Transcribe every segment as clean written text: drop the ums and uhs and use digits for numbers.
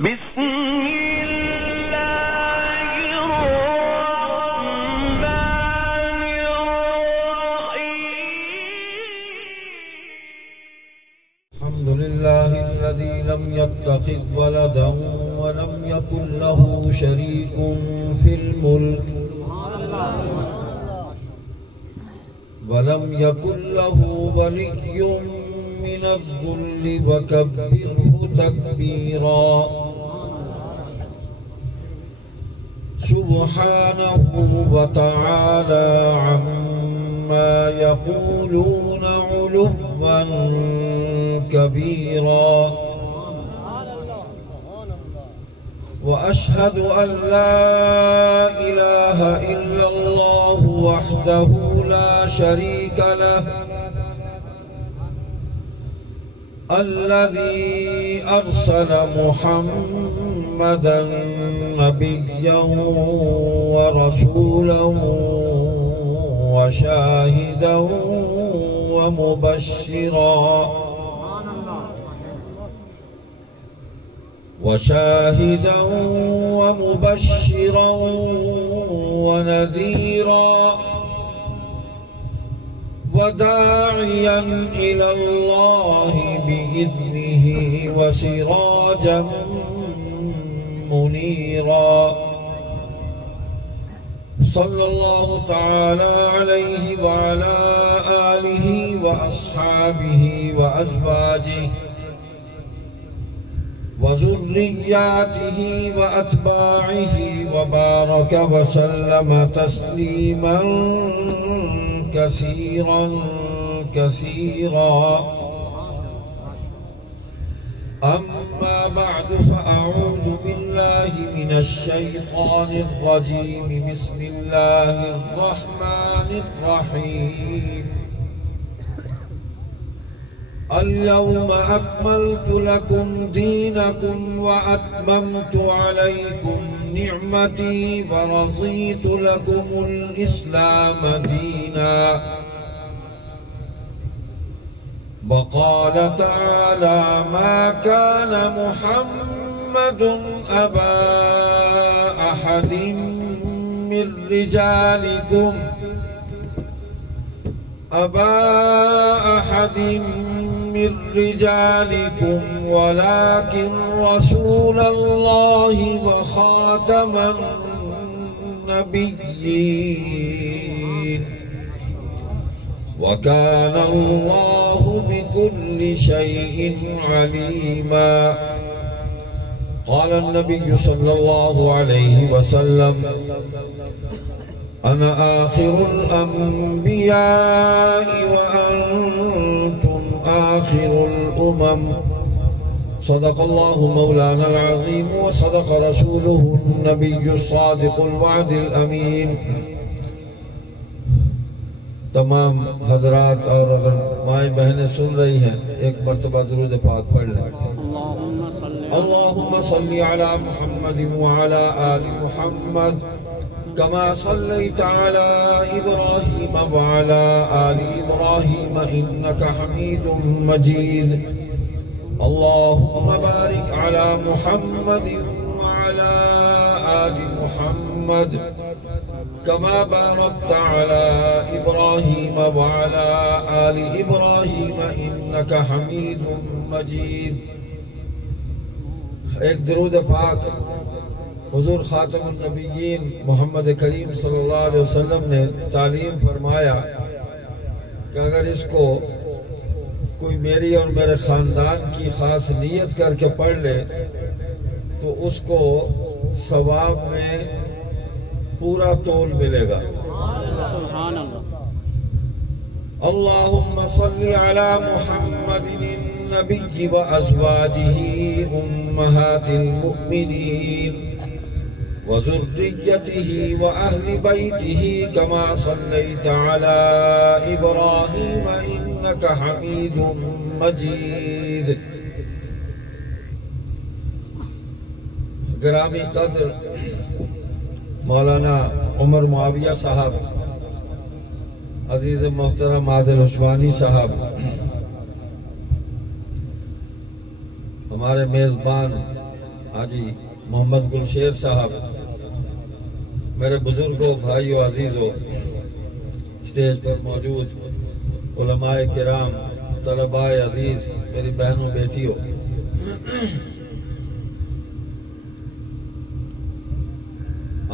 بسم الله الرحمن الرحيم الحمد لله الذي لم يتخذ ولدا ولم يكن له شريك في الملك ولم يكن له ولي من الذل وكبره تكبيرا سبحانه وتعالى عما يقولون علوا كبيرا وأشهد أن لا إله إلا الله وحده لا شريك له الذي أرسل محمدا نبيا ورسولا وشاهدا ومبشرا ونذيرا وداعيا إلى الله بإذنه وسراجا منيرا صلى الله تعالى عليه وعلى آله وأصحابه وأزواجه وذرياته وأتباعه وبارك وسلم تسليما كثيرا كثيرا أما بعد فأعوذ بالله من الشيطان الرجيم بسم الله الرحمن الرحيم اليوم أكملت لكم دينكم وأتممت عليكم نعمتي ورضيت لكم الإسلام دينا وقال تعالى ما كان محمد أبا أحد من رجالكم ولكن رسول الله وخاتم النبيين وكان الله بكل شيء عليما قال النبي صلى الله عليه وسلم أنا آخر الأنبياء وأنتم آخر الأمم صدق الله مولانا العظيم وصدق رسوله النبي الصادق الوعد الأمين تمام حضرات اور اگر مائیں بہنیں سن رہی ہیں ایک مرتبہ درود پاک پڑھ لیں اللہم صلی علی محمد وعلی آل محمد كما صليت على إبراهيم وعلى آل إبراهيم إنك حميد مجيد اللهم بارك على محمد وعلى آل محمد كما باركت على إبراهيم وعلى آل إبراهيم إنك حميد مجيد ایک درود پاک حضور خاتم النبیین محمد کریم صلی اللہ علیہ وسلم نے تعلیم فرمایا کہ اگر اس کو کوئی میری اور میرے خاندان کی خاص نیت کر کے پڑھ لے تو اس کو ثواب میں پورا تول ملے گا اللہم صلی علی محمد النبی و ازواجہ امہات المؤمنین وذريته وأهل بيته كما صليت على إبراهيم إنك حميد مجيد گرامی قدر مولانا عمر معاویہ صاحب عزیز محترم عادل عثمانی صاحب ہمارے میزبان حاجی محمد گلشیر صاحب، میرے بزرگوں، بھائیوں، عزیزوں، اسٹیج پر موجود علماء کرام، طلباء عزیز، میری بہنوں، بیٹیوں،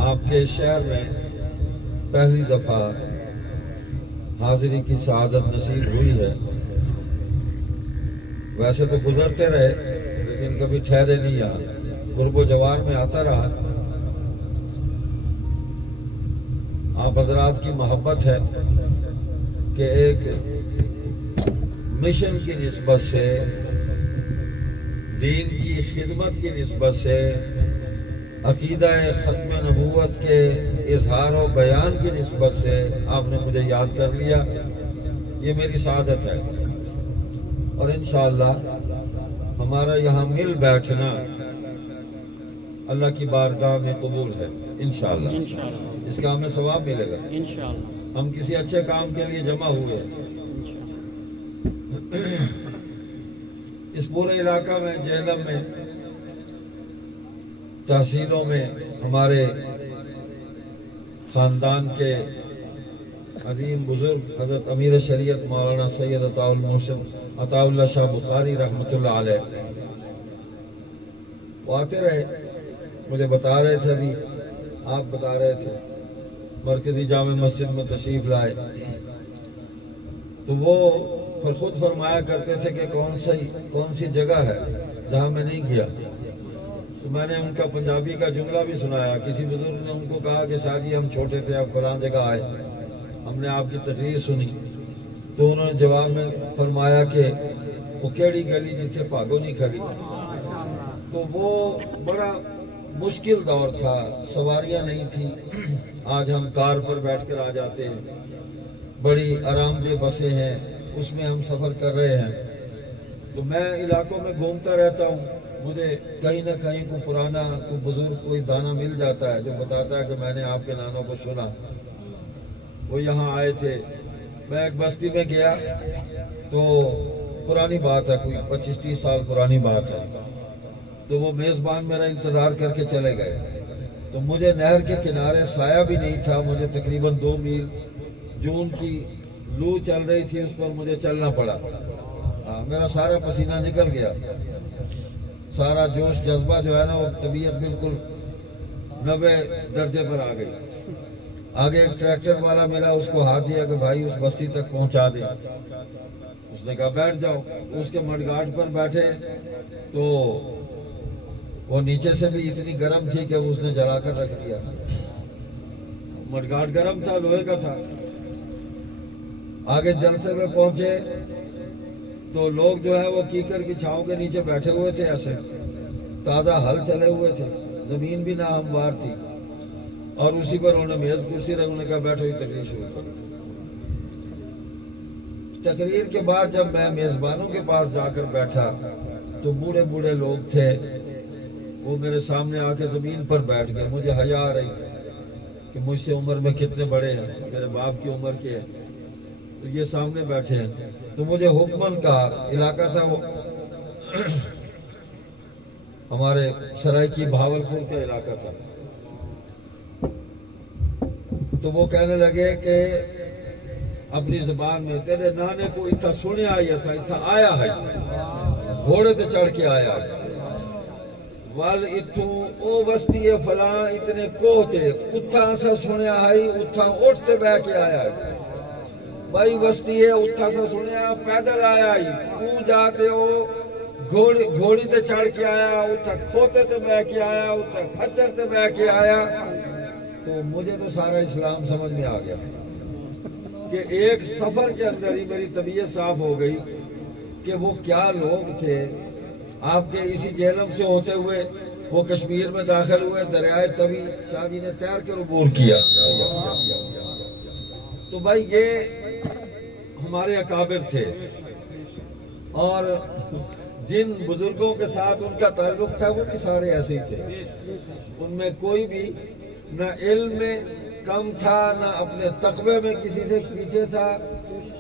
آپ کے شہر میں پہلی دفعہ حاضری کی سعادت نصیب ہوئی ہے۔ ویسے تو گزرتے رہے لیکن کبھی ٹھہرے نہیں یہاں، قرب و جوار میں آتا رہا۔ آپ حضرات کی محبت ہے کہ ایک مشن کی نسبت سے، دین کی خدمت کی نسبت سے، عقیدہ ختم نبوت کے اظہار و بیان کی نسبت سے آپ نے مجھے یاد کر لیا، یہ میری سعادت ہے۔ اور انشاءاللہ ہمارا یہاں مل بیٹھنا اللہ کی بارگاہ میں قبول ہے انشاءاللہ، اس کا ہمیں ثواب ملے گا انشاءاللہ۔ ہم کسی اچھے کام کے لیے جمع ہوئے ہیں۔ اس پورے علاقہ میں، جہلم میں، تحصیلوں میں ہمارے خاندان کے عظیم بزرگ حضرت امیر شریعت مولانا سید عطاء المحسن عطاء اللہ شاہ بخاری رحمۃ اللہ علیہ وہ آتے رہے، مجھے بتا رہے تھے، ابھی آپ بتا رہے تھے مرکزی جامع مسجد میں تشریف لائے تو وہ پھر خود فرمایا کرتے تھے کہ کون سی جگہ ہے جہاں میں نہیں گیا۔ تو میں نے ان کا پنجابی کا جملہ بھی سنایا۔ کسی بزرگ نے ان کو کہا کہ شاہ جی ہم چھوٹے تھے، اب فلاں جگہ آئے، ہم نے آپ کی تقریر سنی، تو انہوں نے جواب میں فرمایا کہ وہ کیڑی گلی جتھے بھاگو نہیں کھڑی۔ تو وہ بڑا مشکل دور تھا، سواریاں نہیں تھیں، آج ہم کار پر بیٹھ کر آ جاتے ہیں، بڑی آرام دہ بسیں ہیں، اس میں ہم سفر کر رہے ہیں۔ تو میں علاقوں میں گھومتا رہتا ہوں، مجھے کہیں نہ کہیں کوئی پرانا، کوئی بزرگ، کوئی دانا مل جاتا ہے جو بتاتا ہے کہ میں نے آپ کے نانوں کو سنا، وہ یہاں آئے تھے۔ میں ایک بستی میں گیا تو پرانی بات ہے، کوئی 25-30 سال پرانی بات ہے، تو وہ میزبان میرا انتظار کر کے چلے گئے، تو مجھے نہر کے کنارے سایہ بھی نہیں تھا، مجھے تقریباً 2 میل جون کی لو چل رہی تھی، اس پر مجھے چلنا پڑا۔ میرا سارا پسینہ نکل گیا، سارا جوش جذبہ جو ہے نا، وہ طبیعت بالکل 90 درجے پر آ گئی۔ آگے ایک ٹریکٹر والا ملا، اس کو ہاتھ دیا کہ بھائی اس بستی تک پہنچا دے۔ اس نے کہا بیٹھ جاؤ۔ اس کے مڈ گارڈ پر بیٹھے تو وہ نیچے سے بھی اتنی گرم تھی کہ اس نے جلا کر رکھ دیا۔ مڈ گارڈ گرم تھا، لوہے کا تھا۔ آگے جلسے میں پہنچے تو لوگ جو ہے وہ کیکر کی چھاؤں کے نیچے بیٹھے ہوئے تھے، ایسے تازہ ہل چلے ہوئے تھے، زمین بھی ناہموار تھی، اور اسی پر انہوں نے میز کرسی رکھ، انہوں نے کہا بیٹھو، یہ تقریر شروع کرو۔ تقریر کے بعد جب میں میزبانوں کے پاس جا کر بیٹھا تو بوڑھے بوڑھے لوگ تھے، وہ میرے سامنے آ کے زمین پر بیٹھ گئے۔ مجھے حیا آ رہی تھی کہ مجھ سے عمر میں کتنے بڑے ہیں، میرے باپ کی عمر کے ہیں، تو یہ سامنے بیٹھے ہیں۔ تو مجھے حکمن کا علاقہ تھا، وہ ہمارے سرائکی بھاولپور کا علاقہ تھا، تو وہ کہنے لگے کہ اپنی زبان میں تیرے نانے کو اتنا سنیا ایسا اتنا آیا ہے، گھوڑے تے چڑھ کے آیا ہے، وال اتھوں او بستی ہے فلاں اتنے کوہ تے اتھا سا سنیا ہے، اتھا اٹھ سے بہ کے آیا ہے، بھائی بستی ہے اتھا سا سنیا پیدل آیا ہے، تو جاتے ہو گھوڑی تے چڑھ کے آیا، اتھا کھوتے تے بہ کے آیا، اتھا کھچر تے بہ کے آیا۔ تو مجھے تو سارا اسلام سمجھ میں آ گیا کہ ایک سفر کے اندر ہی میری طبیعت صاف ہو گئی کہ وہ کیا لوگ تھے۔ آپ کے اسی جہلم سے ہوتے ہوئے وہ کشمیر میں داخل ہوئے، دریائے توی شاہ جی نے تیر کر عبور کیا۔ تو بھائی یہ ہمارے اکابر تھے، اور جن بزرگوں کے ساتھ ان کا تعلق تھا وہ بھی سارے ایسے ہی تھے، ان میں کوئی بھی نہ علم میں کم تھا، نہ اپنے تقوی میں کسی سے پیچھے تھا،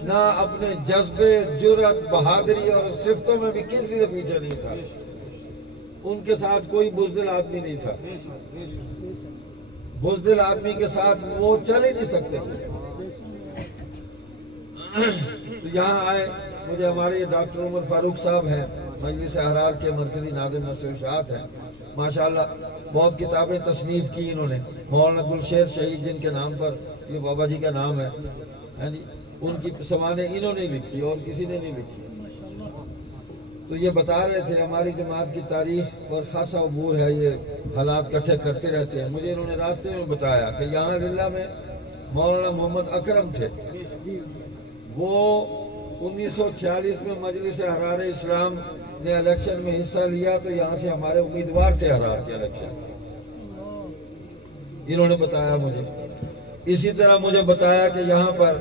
نہ اپنے جذبے، جرأت، بہادری اور صفتوں میں بھی کسی سے پیچھے نہیں تھا۔ ان کے ساتھ کوئی بزدل آدمی نہیں تھا. بزدل آدمی کے ساتھ وہ چل ہی نہیں سکتے تھے. تو یہاں آئے, مجھے ہمارے ڈاکٹر عمر فاروق صاحب ہیں, مجلس احرار کے مرکزی ناظم نشر و اشاعت ہیں, ماشاءاللہ بہت کتابیں تصنیف کی انہوں نے. مولانا گلشیر شہید جن کے نام پر یہ بابا جی کا نام ہے, ان کی سوانح انہوں نے لکھی اور کسی نے نہیں لکھی. تو یہ بتا رہے تھے ہماری جماعت کی تاریخ پر خاصا عبور ہے, یہ حالات کٹھے کرتے رہتے ہیں. مجھے انہوں نے راستے میں بتایا کہ یہاں ضلع میں مولانا محمد اکرم تھے, وہ 1946 میں مجلس احرار اسلام نے الیکشن میں حصہ لیا تو یہاں سے ہمارے امیدوار تھے احرار کے الیکشن, انہوں نے بتایا مجھے. اسی طرح مجھے بتایا کہ یہاں پر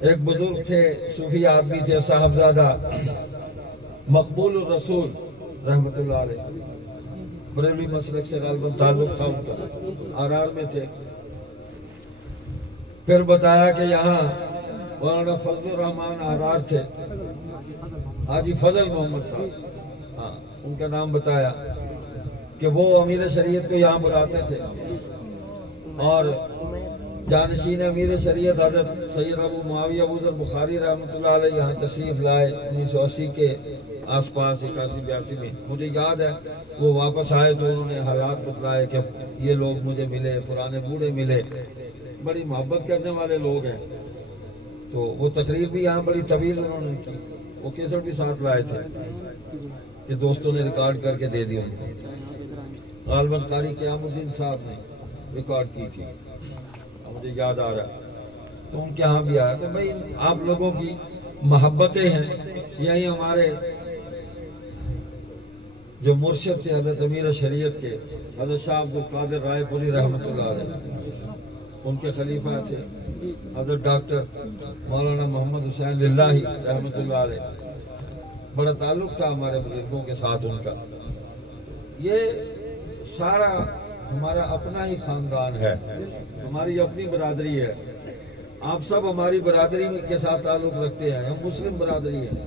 ایک بزرگ تھے, صوفی آدمی تھے, صاحبزادہ مقبول الرسول رحمت اللہ علیہ, بریلوی مسلک سے غالباً تعلق تھا ان کا, احرار میں تھے. پھر بتایا کہ یہاں مولانا فضل الرحمان احرار تھے, حاجی فضل محمد صاحب, ہاں ان کا نام بتایا کہ وہ امیر شریعت کو یہاں بلاتے تھے, اور جانشین امیر شریعت حضرت سید ابو معاویہ ابو ذر بخاری رحمۃ اللہ علیہ یہاں تشریف لائے 1980 کے آس پاس, 81-82 میں. مجھے یاد ہے وہ واپس آئے تو انہوں نے حالات بتلائے کہ یہ لوگ مجھے ملے, پرانے بوڑھے ملے, بڑی محبت کرنے والے لوگ ہیں. تو وہ تقریر بھی یہاں بڑی طویل انہوں نے کی, وہ کیسٹ بھی ساتھ لائے تھے کہ دوستوں نے ریکارڈ کر کے دے دی ان کو. غالباً قاری قیام الدین صاحب نے ریکارڈ کی تھی, مجھے یاد آ رہا. تو ان کے ہاں بھی آیا کہ بھائی آپ لوگوں کی محبتیں ہیں. یہی ہمارے جو مرشد تھے حضرت امیر شریعت کے حضرت شاہ عبد القادر رائے پوری رحمۃ اللہ علیہ, ان کے خلیفہ تھے حضرت ڈاکٹر مولانا محمد حسین للہی رحمۃ اللہ علیہ. بڑا تعلق تھا ہمارے بزرگوں کے ساتھ ان کا. یہ سارا ہمارا اپنا ہی خاندان ہے, ہماری اپنی برادری ہے. آپ سب ہماری برادری کے ساتھ تعلق رکھتے ہیں. ہم مسلم برادری ہیں,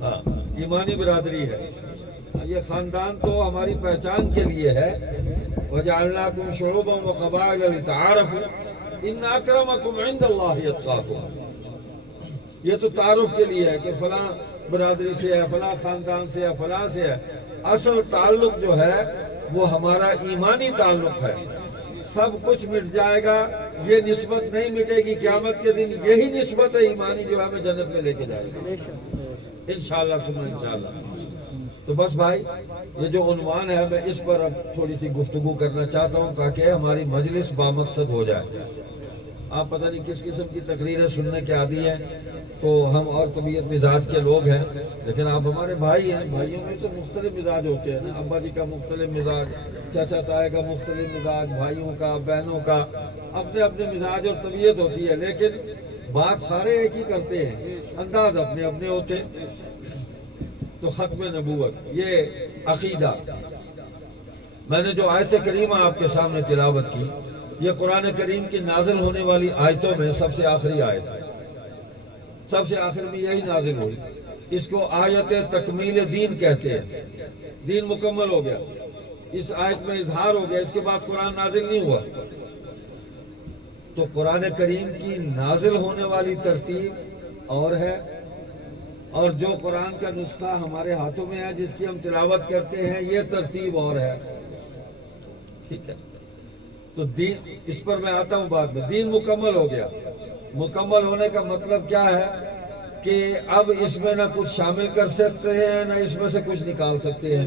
ہاں ایمانی برادری ہے. یہ خاندان تو ہماری پہچان کے لیے ہے. وَجَعَلْنَاكُمْ شُعُوبًا وَقَبَائِلَ لِتَعَارَفُوا إِنَّ أَكْرَمَكُمْ عِندَ اللَّهِ أَتْقَاكُمْ. یہ تو تعارف کے لیے ہے کہ فلاں برادری سے ہے, فلاں خاندان سے ہے, فلاں سے ہے. اصل تعلق جو ہے وہ ہمارا ایمانی تعلق ہے. سب کچھ مٹ جائے گا, یہ نسبت نہیں مٹے گی. قیامت کے دن یہی نسبت ہے ایمانی جو ہمیں جنت میں لے کے جائے گی انشاءاللہ ثم انشاءاللہ. تو بس بھائی یہ جو عنوان ہے میں اس پر اب تھوڑی سی گفتگو کرنا چاہتا ہوں تاکہ ہماری مجلس بامقصد ہو جائے. آپ پتہ نہیں کس قسم کی تقریریں سننے کے عادی ہیں, تو ہم اور طبیعت مزاج کے لوگ ہیں, لیکن آپ ہمارے بھائی ہیں. بھائیوں میں سے مختلف مزاج ہوتے ہیں نا, ابا جی کا مختلف مزاج, چاچا تائے کا مختلف مزاج, بھائیوں کا, بہنوں کا اپنے اپنے مزاج اور طبیعت ہوتی ہے, لیکن بات سارے ایک ہی کرتے ہیں, انداز اپنے اپنے ہوتے. تو ختم نبوت یہ عقیدہ, میں نے جو آیت کریمہ آپ کے سامنے تلاوت کی, یہ قرآن کریم کی نازل ہونے والی آیتوں میں سب سے آخری آیت ہے. سب سے آخر میں یہی نازل ہوئی. اس کو آیت تکمیل دین کہتے ہیں. دین مکمل ہو گیا, اس آیت میں اظہار ہو گیا, اس کے بعد قرآن نازل نہیں ہوا. تو قرآن کریم کی نازل ہونے والی ترتیب اور ہے, اور جو قرآن کا نسخہ ہمارے ہاتھوں میں ہے جس کی ہم تلاوت کرتے ہیں یہ ترتیب اور ہے. ٹھیک ہے, تو دین اس پر میں آتا ہوں بعد میں. دین مکمل ہو گیا. مکمل ہونے کا مطلب کیا ہے کہ اب اس میں نہ کچھ شامل کر سکتے ہیں نہ اس میں سے کچھ نکال سکتے ہیں.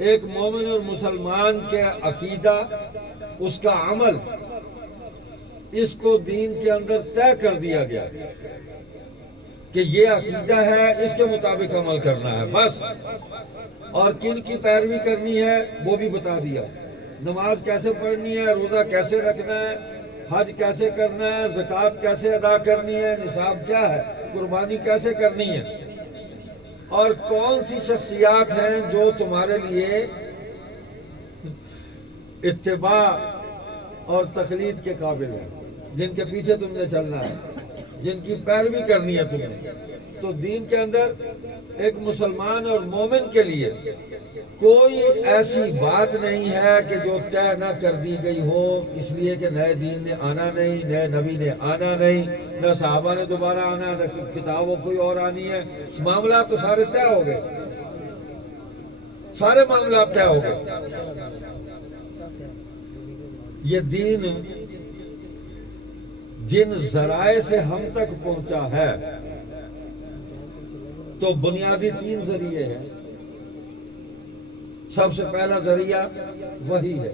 ایک مومن اور مسلمان کے عقیدہ, اس کا عمل, اس کو دین کے اندر طے کر دیا گیا کہ یہ عقیدہ ہے, اس کے مطابق عمل کرنا ہے بس. اور کن کی پیروی کرنی ہے وہ بھی بتا دیا. نماز کیسے پڑھنی ہے, روزہ کیسے رکھنا ہے, حج کیسے کرنا ہے, زکوٰۃ کیسے ادا کرنی ہے, نصاب کیا ہے, قربانی کیسے کرنی ہے, اور کون سی شخصیات ہیں جو تمہارے لیے اتباع اور تقلید کے قابل ہیں, جن کے پیچھے تم نے چلنا ہے, جن کی پیروی کرنی ہے تمہیں. تو دین کے اندر ایک مسلمان اور مومن کے لیے کوئی ایسی بات نہیں ہے کہ جو طے نہ کر دی گئی ہو، اس لیے کہ نئے دین نے آنا نہیں، نئے نبی نے آنا نہیں، نہ صحابہ نے دوبارہ آنا، نہ کتابوں کوئی اور آنی ہے۔ معاملات تو سارے طے ہو گئے، سارے معاملات طے ہو گئے۔ یہ دین جن ذرائع سے ہم تک پہنچا ہے تو بنیادی 3 ذریعے ہیں۔ سب سے پہلا ذریعہ وحی ہے،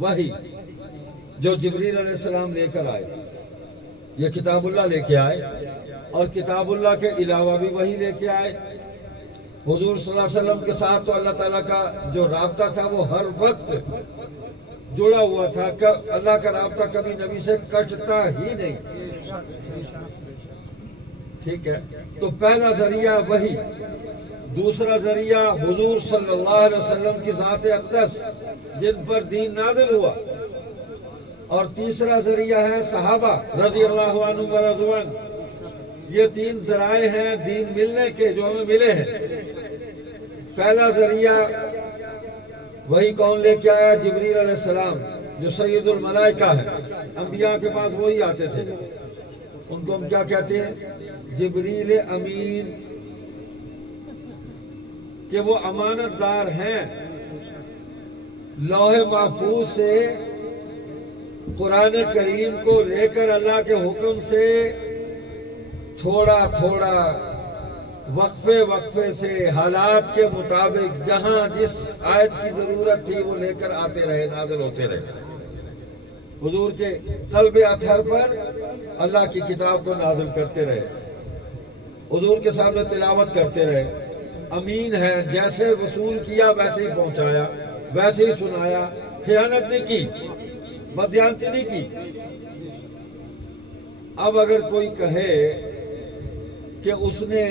وحی جو جبریل علیہ السلام لے کر آئے، یہ کتاب اللہ لے کے آئے، اور کتاب اللہ کے علاوہ بھی وحی لے کے آئے۔ حضور صلی اللہ علیہ وسلم کے ساتھ تو اللہ تعالیٰ کا جو رابطہ تھا وہ ہر وقت جڑا ہوا تھا، اللہ کا رابطہ کبھی نبی سے کٹتا ہی نہیں، ٹھیک ہے۔ تو پہلا ذریعہ وحی، دوسرا ذریعہ حضور صلی اللہ علیہ وسلم کی ذات اقدس جن پر دین نازل ہوا، اور تیسرا ذریعہ ہے صحابہ رضی اللہ عنہم ورضوان۔ یہ 3 ذرائع ہیں دین ملنے کے جو ہمیں ملے ہیں۔ پہلا ذریعہ وہی کون لے کے آیا؟ جبریل علیہ السلام، جو سید الملائکہ ہے، انبیاء کے پاس وہی آتے تھے، ان کو ہم کیا کہتے ہیں؟ جبریل امین، کہ وہ امانت دار ہیں، لوح محفوظ سے قرآن کریم کو لے کر اللہ کے حکم سے تھوڑا تھوڑا وقفے وقفے سے حالات کے مطابق جہاں جس آیت کی ضرورت تھی وہ لے کر آتے رہے، نازل ہوتے رہے۔ حضور کے قلب اطہر پر اللہ کی کتاب کو نازل کرتے رہے، حضور کے سامنے تلاوت کرتے رہے۔ امین ہے، جیسے وصول کیا ویسے ہی پہنچایا، ویسے ہی سنایا، خیانت نہیں کی، بددیانتی نہیں کی۔ اب اگر کوئی کہے کہ اس نے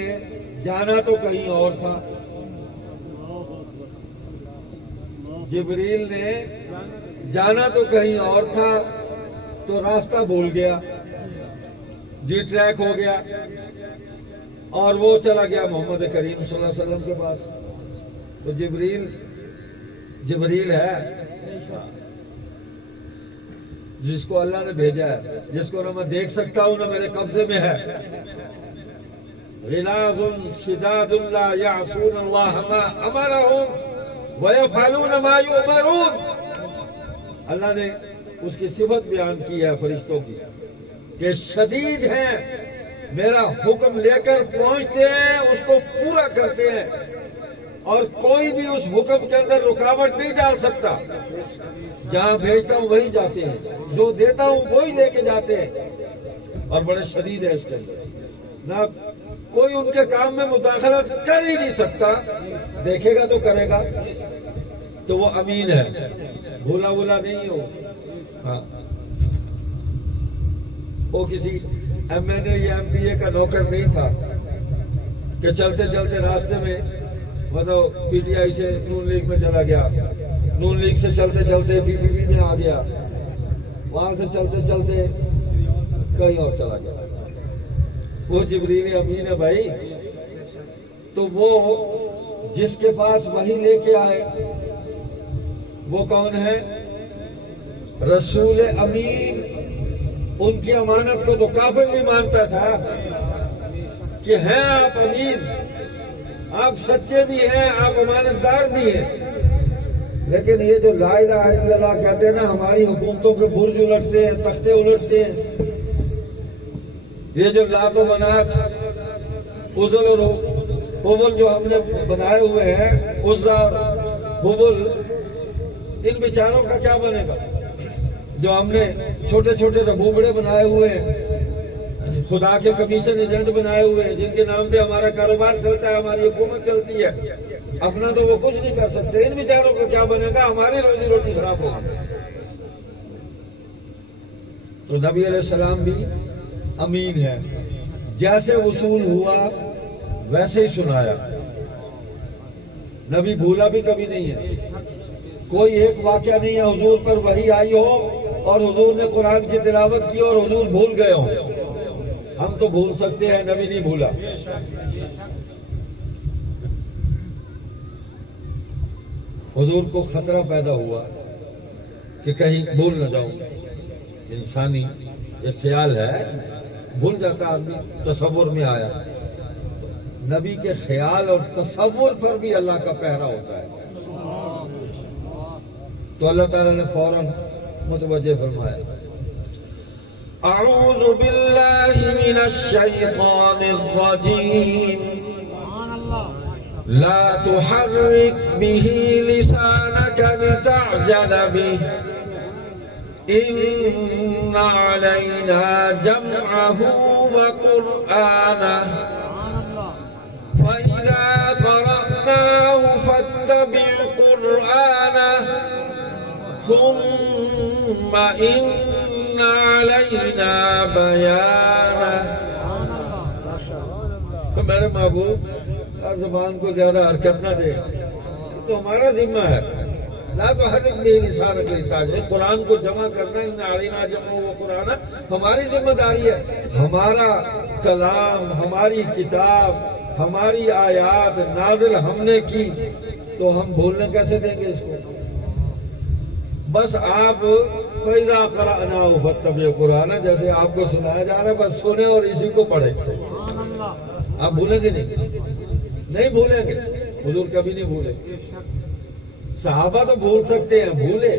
جانا تو کہیں اور تھا، جبریل نے جانا تو کہیں اور تھا، تو راستہ بھول گیا، ڈی ٹریک ہو گیا، اور وہ چلا گیا محمد کریم صلی اللہ علیہ وسلم کے پاس۔ تو جبریل ہے جس کو اللہ نے بھیجا ہے، جس کو نہ میں دیکھ سکتا ہوں نہ میرے قبضے میں ہے۔ غلاظ شداد لا يعصون اللہ ما امرهم ويفعلون ما يؤمرون۔ اللہ نے اس کی صفت بیان کی ہے فرشتوں کی کہ شدید ہیں، میرا حکم لے کر پہنچتے ہیں، اس کو پورا کرتے ہیں، اور کوئی بھی اس حکم کے اندر رکاوٹ نہیں ڈال سکتا۔ جہاں بھیجتا ہوں وہی جاتے ہیں، جو دیتا ہوں وہی لے کے جاتے ہیں، اور بڑے شدید ہے اس کے اندر، نہ کوئی ان کے کام میں مداخلت کر ہی نہیں سکتا، دیکھے گا تو کرے گا۔ تو وہ امین ہے، بھولا بھولا نہیں ہو۔ ہاں، وہ کسی ایم این اے یا ایم پی اے کا نوکر نہیں تھا کہ چلتے چلتے راستے میں مطلب پی ٹی آئی سے نون لیگ میں چلا گیا، نون لیگ سے چلتے چلتے پی پی پی میں آ گیا، وہاں سے چلتے چلتے کہیں اور چلا گیا۔ وہ جبریل امین ہے بھائی۔ تو وہ جس کے پاس وحی لے کے آئے وہ کون ہے؟ رسول امین۔ ان کی امانت کو تو کافر بھی مانتا تھا کہ ہیں آپ امین، آپ سچے بھی ہیں، آپ امانت دار بھی ہیں، لیکن یہ جو لا الہ الا اللہ کہتے ہیں نا، ہماری حکومتوں کے برج الٹتے ہیں، تختے الٹتے ہیں۔ یہ جو لات و منات، عزل اور حبل جو ہم نے بنائے ہوئے ہیں، عزا حبل، ان بیچاروں کا کیا بنے گا؟ جو ہم نے چھوٹے چھوٹے ربوبڑے بنائے ہوئے ہیں، خدا کے کمیشن ایجنٹ بنائے ہوئے ہیں، جن کے نام پہ ہمارا کاروبار چلتا ہے، ہماری حکومت چلتی ہے، اپنا تو وہ کچھ نہیں کر سکتے۔ ان بیچاروں کا کیا بنے گا؟ ہماری روزی روٹی خراب ہوگی۔ تو نبی علیہ السلام بھی امین ہے، جیسے وصول ہوا ویسے ہی سنایا، نبی بھولا بھی کبھی نہیں ہے۔ کوئی ایک واقعہ نہیں ہے حضور پر وحی آئی ہو اور حضور نے قرآن کی تلاوت کی اور حضور بھول گئے ہوں۔ ہم تو بھول سکتے ہیں، نبی نہیں بھولا۔ حضور کو خطرہ پیدا ہوا کہ کہیں بھول نہ جاؤں. انسانی ایک خیال ہے، بھول جاتا آدمی، تصور میں آیا. نبی کے خیال اور تصور پر بھی اللہ کا پہرا ہوتا ہے. تو اللہ تعالیٰ نے فوراً متوجہ فرمایا، اعوذ باللہ من الشیطان الرجیم لا تحرک به لسانک لتعجل به ان علینا جمعه وقرآنه فإذا قرأناه فاتبع قرآنه ثم إن علينا بيانه. تو میرے محبوب ہر زبان کو زیادہ حرکت نہ دے، تو ہمارا ذمہ ہے. لا تو حرک بھی لسانک لتعجل، قرآن کو جمع کرنا، ان علینا جمعہ و قرآن ہماری ذمہ داری ہے. ہمارا کلام، ہماری کتاب، ہماری آیات نازل ہم نے کی، تو ہم بھولنے کیسے دیں گے اس کو؟ بس آپ فَإِذَا قَرَأْنَاهُ فَاتَّبِعْ قُرْآنَهُ، جیسے آپ کو سنایا جا رہا ہے بس سنیں اور اسی کو پڑھیں. آپ بھولیں گے نہیں بھولیں گے. حضور کبھی نہیں بھولے. صحابہ تو بھول سکتے ہیں، بھولے،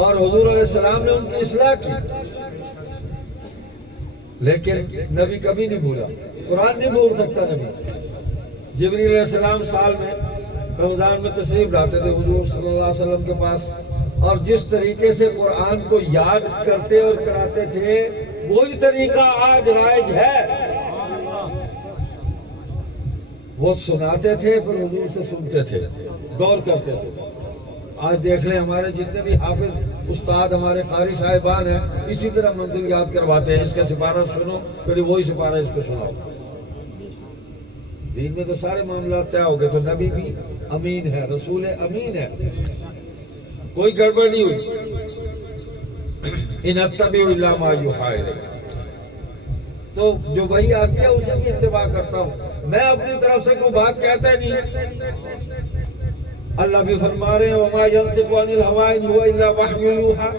اور حضور علیہ السلام نے ان کی اصلاح کی، لیکن نبی کبھی نہیں بھولا. قرآن نہیں بھول سکتا نبی. جبریل علیہ السلام سال میں رمضان میں تشریف لاتے تھے حضور صلی اللہ علیہ وسلم کے پاس، اور جس طریقے سے قرآن کو یاد کرتے اور کراتے تھے وہی طریقہ آج رائج ہے. وہ سناتے تھے پھر حضور سے سنتے تھے، غور کرتے تھے. آج دیکھ لیں ہمارے جتنے بھی حافظ استاد ہمارے قاری صاحبان ہیں اسی طرح منزل یاد کرواتے ہیں، اس کا سپارہ سنو پھر وہی سپارہ اس کو سناؤ. دین میں تو سارے معاملات طے ہو گئے. تو نبی بھی امین ہے، رسول امین ہے، کوئی گڑبڑ نہیں ہوئی. ان اتبع الا ما یوحی الی، تو جو وہی آتی ہے اسے کی اتباع کرتا ہوں. میں اپنی طرف سے کوئی بات کہتا ہی نہیں. اللہ بھی فرما رہے ہیں وما ينطق عن الهوى ان هو الا وحی یوحی.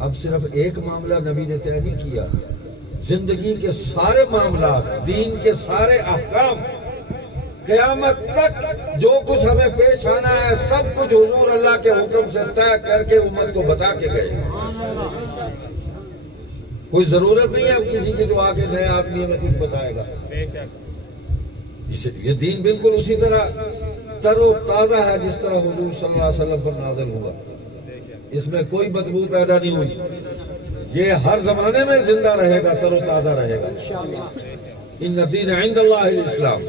اب صرف ایک معاملہ نبی نے طے نہیں کیا، زندگی کے سارے معاملات، دین کے سارے احکام، قیامت تک جو کچھ ہمیں پیش آنا ہے سب کچھ حضور اللہ کے حکم سے طے کر کے امت کو بتا کے گئے. کوئی ضرورت نہیں ہے اب کسی کی جو آگے نئے آدمی ہمیں کچھ بتائے گا. یہ دین بالکل اسی طرح تر و تازہ ہے جس طرح حضور صلی اللہ علیہ وسلم پر نازل ہوا. اس میں کوئی بدبو پیدا نہیں ہوئی. یہ ہر زمانے میں زندہ رہے گا، تر و تازہ رہے گا. ان الدین عند اللہ الاسلام.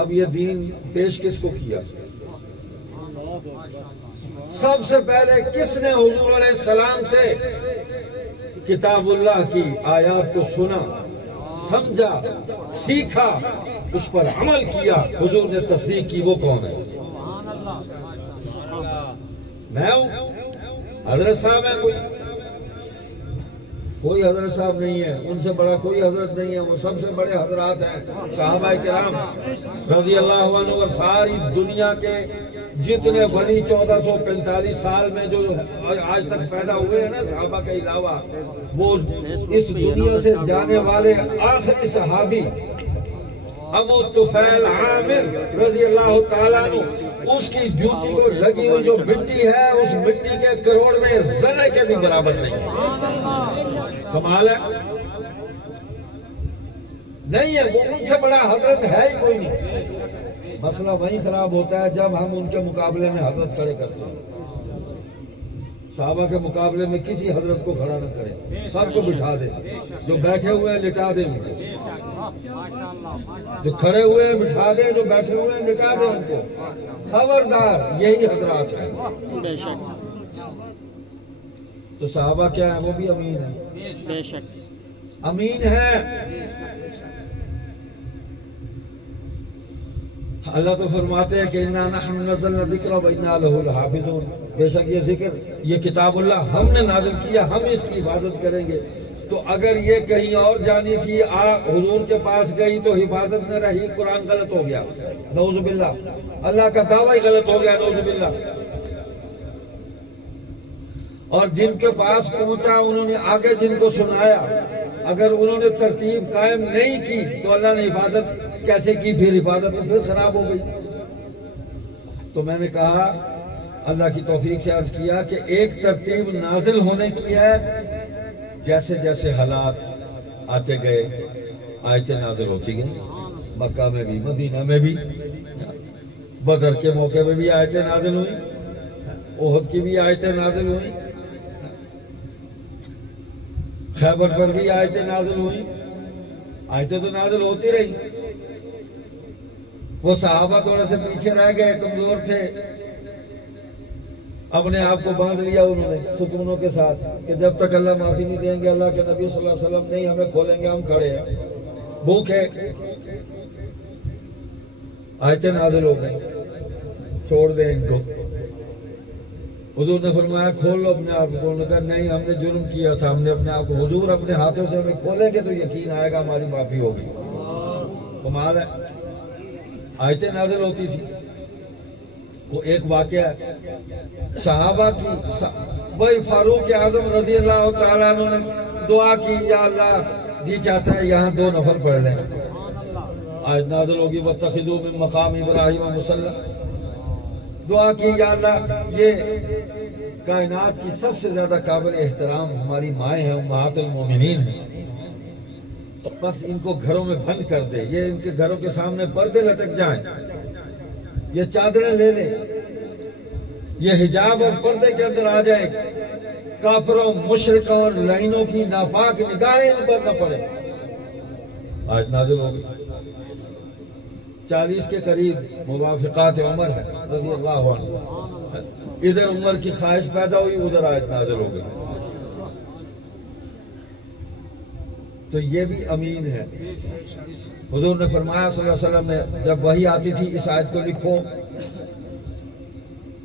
اب یہ دین پیش کس کو کیا؟ سب سے پہلے کس نے حضور علیہ السلام سے کتاب اللہ کی آیات کو سنا، سمجھا، سیکھا، اس پر عمل کیا، حضور نے تصدیق کی، وہ کون ہے؟ میں ہوں؟ حضرت صاحب ہیں؟ کوئی حضرت صاحب نہیں ہے. ان سے بڑا کوئی حضرت نہیں ہے. وہ سب سے بڑے حضرات ہیں صحابہ کرام رضی اللہ عنہ. اور ساری دنیا کے جتنے بڑی 1445 سال میں جو آج تک پیدا ہوئے ہیں نا صحابہ کے علاوہ، وہ اس دنیا سے جانے والے آخری صحابی ابو طفیل عامر رضی اللہ تعالیٰ عنہ، اس کی جوتی کو لگی ہوئی جو مٹی ہے اس مٹی کے کروڑ میں ذرے کے بھی برابر نہیں. کمال ہے نہیں ہے. وہ ان سے بڑا حضرت ہے ہی کوئی نہیں. مسئلہ وہیں خراب ہوتا ہے جب ہم ان کے مقابلے میں حضرت کھڑے کرتے ہیں. صحابہ کے مقابلے میں کسی حضرت کو کھڑا نہ کریں، سب کو بٹھا دیں. جو بیٹھے ہوئے ہیں لٹا دیں ان کو، جو کھڑے ہوئے ہیں بٹھا دیں، جو بیٹھے ہوئے ہیں لٹا دیں ان کو. خبردار یہی حضرات ہیں. تو صحابہ کیا ہے؟ وہ بھی امین ہے، بے شک امین ہے. اللہ تو فرماتے ہیں کہ اِنَّا نَحْنُ نَزَّلْنَا الذِّكْرَ وَإِنَّا لَهُ لَحَافِظُونَ. بے شک یہ ذکر، یہ کتاب اللہ ہم نے نازل کیا، ہم اس کی حفاظت کریں گے. تو اگر یہ کہیں اور جانی تھی حضور کے پاس گئی تو حفاظت نہ رہی، قرآن غلط ہو گیا، نعوذ باللہ، اللہ کا دعویٰ ہی غلط ہو گیا، نعوذ باللہ۔ اور جن کے پاس پہنچا انہوں نے آگے جن کو سنایا، اگر انہوں نے ترتیب قائم نہیں کی تو اللہ نے حفاظت کیسے کی؟ پھر حفاظت تو پھر خراب ہو گئی۔ تو میں نے کہا اللہ کی توفیق سے عرض کیا کہ ایک ترتیب نازل ہونے کی ہے، جیسے جیسے حالات آتے گئے آیتیں نازل ہوتی گئیں، مکہ میں بھی، مدینہ میں بھی، بدر کے موقع میں بھی آیتیں نازل ہوئیں، احد کی بھی آیتیں نازل ہوئیں، خیبر پر بھی آیتیں نازل ہوئیں، آیتیں تو نازل ہوتی رہی۔ وہ صحابہ تھوڑے سے پیچھے رہ گئے، کمزور تھے، اپنے آپ کو باندھ لیا انہوں نے ستونوں کے ساتھ کہ جب تک اللہ معافی نہیں دیں گے اللہ کے نبی صلی اللہ علیہ وسلم نہیں ہمیں کھولیں گے، ہم کھڑے ہیں، بھوکے۔ آیتیں نازل ہو گئی، چھوڑ دیں ان کو۔ حضور نے فرمایا کھول لو اپنے آپ کو، انہوں نے کہا نہیں ہم نے جرم کیا تھا، ہم نے اپنے آپ کو، حضور اپنے ہاتھوں سے ہمیں کھولیں گے تو یقین آئے گا ہماری معافی ہوگی۔ کمال ہے، آیتیں نازل ہوتی تھی۔ ایک واقعہ ہے صحابہ کی، وہی فاروق اعظم رضی اللہ تعالیٰ عنہ نے دعا کی، یا اللہ جی چاہتا ہے یہاں 2 نفل پڑھ لیں، آیت نازل ہوگی وَاتَّخِذُوا مِن مَّقَامِ إِبْرَاهِيمَ مُصَلًّى، دعا کی یا اللہ یہ کائنات کی سب سے زیادہ قابل احترام ہماری مائیں ہیں، امہات المومنین ہیں، بس ان کو گھروں میں بند کر دے، یہ ان کے گھروں کے سامنے پردے لٹک جائیں، یہ چادریں لے لیں، یہ حجاب اور پردے کے اندر آ جائے، کافروں مشرکوں اور لعینوں کی ناپاک نگاہیں ان پر نہ پڑے۔ آج نازل ہو گئی، 40 کے قریب موافقات عمر ہے رضی اللہ عنہ، ادھر عمر کی خواہش پیدا ہوئی، ادھر آیت نازل ہو گئی۔ تو یہ بھی امین ہے۔ حضور نے فرمایا صلی اللہ علیہ وسلم نے جب وحی آتی تھی اس آیت کو لکھو،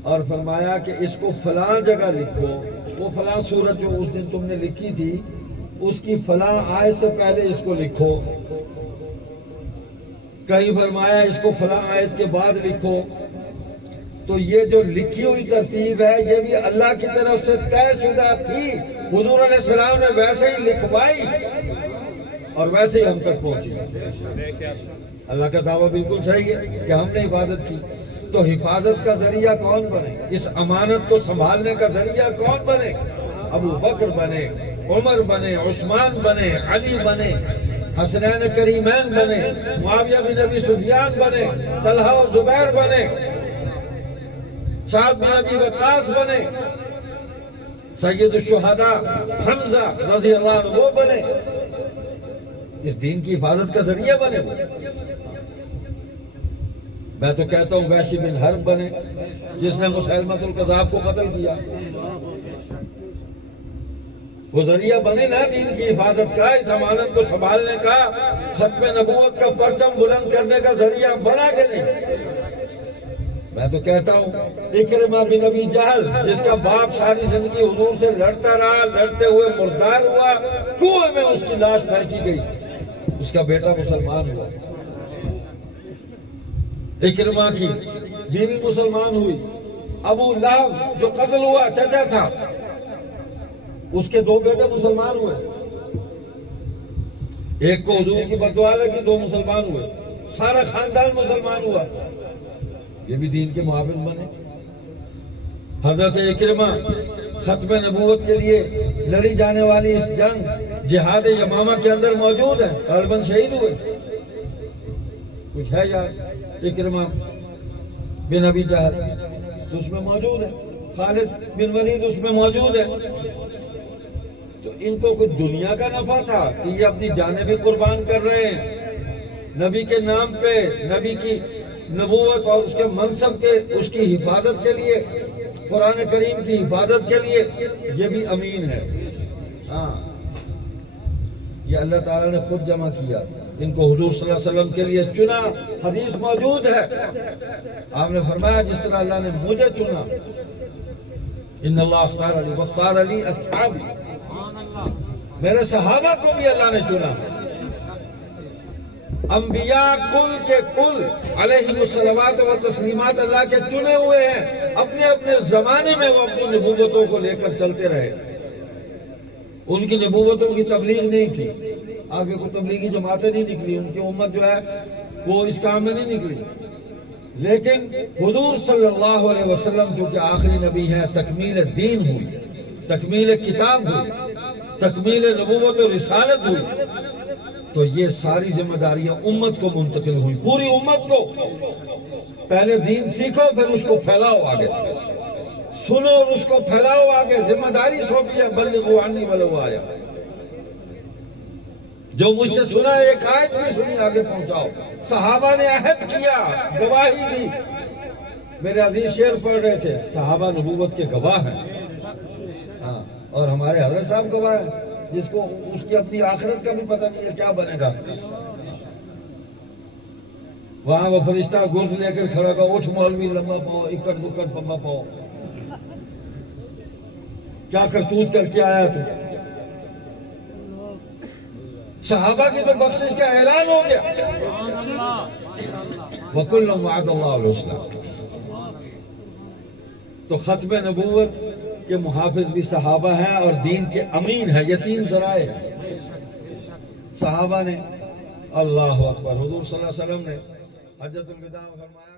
اور فرمایا کہ اس کو فلاں جگہ لکھو، وہ فلاں سورت جو اس دن تم نے لکھی تھی اس کی فلاں آیت سے پہلے اس کو لکھو، کہیں فرمایا اس کو فلاں آیت کے بعد لکھو۔ تو یہ جو لکھی ہوئی ترتیب ہے یہ بھی اللہ کی طرف سے طے شدہ تھی، حضور علیہ السلام نے ویسے ہی لکھوائی اور ویسے ہی ہم تک پہنچی۔ اللہ کا دعویٰ بالکل صحیح ہے کہ ہم نے عبادت کی، تو حفاظت کا ذریعہ کون بنے؟ اس امانت کو سنبھالنے کا ذریعہ کون بنے؟ ابو بکر بنے، عمر بنے، عثمان بنے، علی بنے، حسنین کریمین بنے، معاویہ بن ابی سفیان بنے، طلحہ و زبیر بنے، سعد بن ابی وقاص بنے، سید الشہداء حمزہ رضی اللہ عنہ وہ بنے، اس دین کی حفاظت کا ذریعہ بنے۔ میں تو کہتا ہوں وحشی بن حرب بنے جس نے مسیلمۃ الکذاب کو قتل کیا، وہ ذریعہ بنے نا دین کی حفاظت کا، اس امانت کو سنبھالنے کا، ختم نبوت کا پرچم بلند کرنے کا ذریعہ بنا کہ نہیں؟ میں تو کہتا ہوں اکرمہ بن ابی جہل جس کا باپ ساری زندگی حضور سے لڑتا رہا، لڑتے ہوئے مردار ہوا، کنویں میں اس کی لاش پھینکی گئی، اس کا بیٹا مسلمان ہوا۔ اکرمہ کی بیوی مسلمان ہوئی، ابو لہب جو قتل ہوا چچا تھا اس کے 2 بیٹے مسلمان ہوئے، ایک کو حضور کی بددعا لگی، 2 مسلمان ہوئے، سارا خاندان مسلمان ہوا، یہ بھی دین کے محافظ بنے۔ حضرت اکرمہ ختم نبوت کے لیے لڑی جانے والی اس جنگ جہاد یمامہ کے اندر موجود ہیں، غالباً شہید ہوئے، کچھ ہے یار، اکرمہ بن ابی جہل اس میں موجود ہے، خالد بن ولید اس میں موجود ہے۔ تو ان کو کچھ دنیا کا نفع تھا کہ یہ اپنی جانیں بھی قربان کر رہے ہیں نبی کے نام پہ، نبی کی نبوت اور اس کے منصب کے، اس کی حفاظت کے لیے، قرآن کریم کی حفاظت کے لیے، یہ بھی امین ہے۔ ہاں یہ اللہ تعالیٰ نے خود جمع کیا، ان کو حضور صلی اللہ علیہ وسلم کے لیے چنا، حدیث موجود ہے، آپ نے فرمایا جس طرح اللہ نے مجھے چنا، ان اللہ اختار علی واختار علی اصحابی، میرے صحابہ کو بھی اللہ نے چنا. انبیاء کل کے کل علیہ الصلوات و تسلیمات اللہ کے چنے ہوئے ہیں. اپنے اپنے زمانے میں وہ اپنی نبوتوں کو لے کر چلتے رہے. ان کی نبوتوں کی تبلیغ نہیں تھی. آگے کو تبلیغی جماعتیں نہیں نکلی. ان کی امت جو ہے وہ اس کام میں نہیں نکلی. لیکن حضور صلی اللہ علیہ وسلم جو کہ آخری نبی ہے، تکمیل دین ہوئی، تکمیل کتاب ہوئی، تکمیل نبوت و رسالت ہوئی. تو یہ ساری ذمہ داریاں امت کو منتقل ہوئی. پوری امت کو پہلے دین سیکھو، پھر اس کو پھیلاؤ آگے. سنو اور اس کو پھیلاؤ آگے. ذمہ داری سونپی ہے، بلغوا عنی ولو آیا. جو مجھ سے سنا ایک آیت بھی سنی آگے پہنچاؤ. صحابہ نے عہد کیا، گواہی دی. میرے عزیز شعر پڑھ رہے تھے، صحابہ نبوت کے گواہ ہیں. ہاں، اور ہمارے حضرت صاحب گواہ ہیں، جس کو اس کی اپنی آخرت کا بھی پتہ نہیں ہے کیا بنے گا. وہاں وہ فرشتہ گرد لے کر کھڑا کر، اٹھ مولوی لمبا پاؤ، اکٹ بکٹ پمبا پاؤ، کیا کرتوت کر کے آیا تو. صحابہ کی تو بخشش کا اعلان ہو گیا. وَكُلًّا وَعَدَ اللَّهُ الْحُسْنَىٰ. تو ختم نبوت کے محافظ بھی صحابہ ہیں اور دین کے امین ہیں. یہ تین ذرائع ہیں. صحابہ نے اللہ اکبر. حضور صلی اللہ علیہ وسلم نے حجۃ الوداع فرمایا